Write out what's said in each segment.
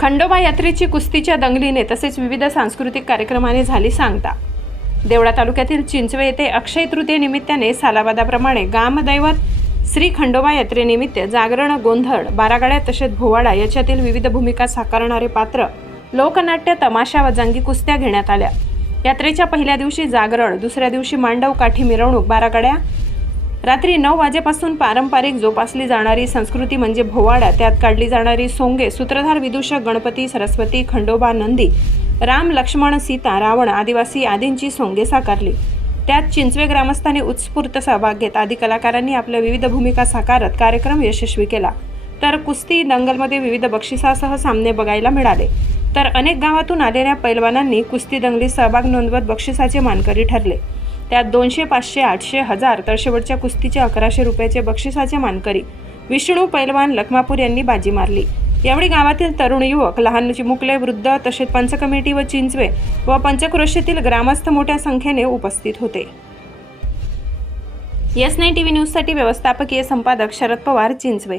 खंडोबा यात्रेची कुस्तीच्या दंगलीने तसेच विविध सांस्कृतिक कार्यक्रमाने झाली सांगता. देवळा तालुक्यातील चिंचवे येथे अक्षय तृतीय निमित्ताने सालाबादाप्रमाणे गामदैवत श्री खंडोबा यात्रेनिमित्त जागरण गोंधळ बारागाड्या तसेच भोवाडा याच्यातील विविध भूमिका साकारणारे पात्र लोकनाट्य तमाशा व जंगी कुस्त्या घेण्यात आल्या. यात्रेच्या पहिल्या दिवशी जागरण दुसऱ्या दिवशी मांडव काठी मिरवणूक बारागाड्या रात्री नऊ वाजेपासून पारंपरिक जोपासली जाणारी संस्कृती म्हणजे भोवाडा. त्यात काढली जाणारी सोंगे सूत्रधार विदूषक गणपती सरस्वती खंडोबा नंदी राम लक्ष्मण सीता रावण आदिवासी आदींची सोंगे साकारली. त्यात चिंचवे ग्रामस्थांनी उत्स्फूर्त सहभाग घेत आदी कलाकारांनी आपल्या विविध भूमिका साकारत कार्यक्रम यशस्वी केला. तर कुस्ती दंगलमध्ये विविध बक्षिसासह सामने बघायला मिळाले. तर अनेक गावातून आलेल्या पैलवानांनी कुस्ती दंगलीत सहभाग नोंदवत बक्षिसाचे मानकरी ठरले. त्यात दोनशे पाचशे आठशे हजार तर शेवटच्या कुस्तीचे अकराशे रुपयाचे बक्षिसाचे मानकरी. विष्णू पैलवान लखमापूर यांनी बाजी मारली. यावेळी गावातील तरुण युवक लहान चिमुकले वृद्ध तसेच पंच कमिटी व चिंचवे व पंचक्रोशीतील ग्रामस्थ मोठ्या संख्येने उपस्थित होते. एस नाईन टी व्ही न्यूजसाठी व्यवस्थापकीय संपादक शरद पवार चिंचवे.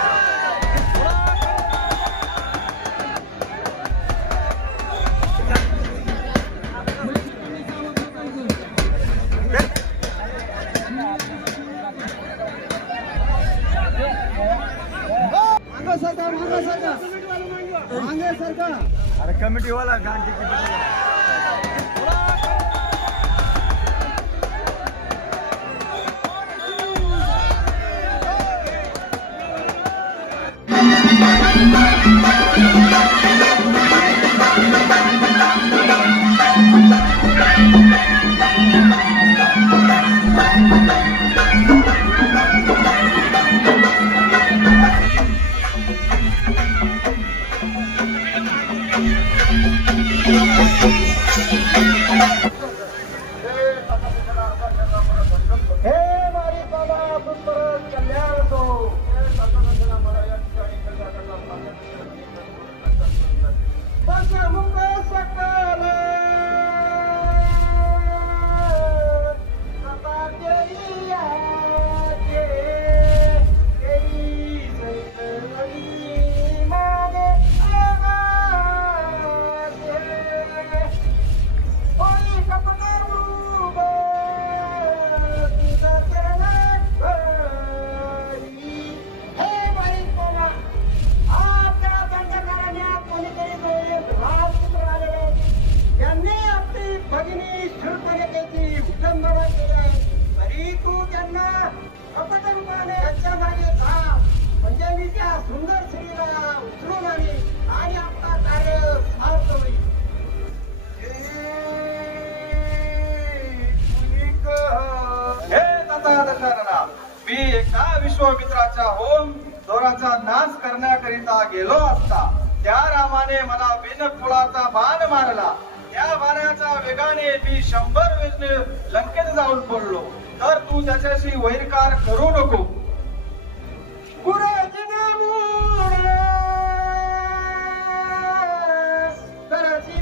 अरे कमिटी वाला गांधी की त्यांना कपट रूपाने मागे म्हणजे मी त्या सुंदर स्त्रीला उचलून आणि आपला कार्य सार्थ होईल हे मी एका विश्वामित्राच्या होम दोराचा नाश करण्याकरिता गेलो असता त्या रामाने मला बिनकुळाचा बाण मारला. त्या बाणाच्या वेगाने मी शंभर वेजने लंकेत जाऊन पडलो. तर तू त्याच्याशी वैरकार करू नको. गुरुजीने मुळे कराची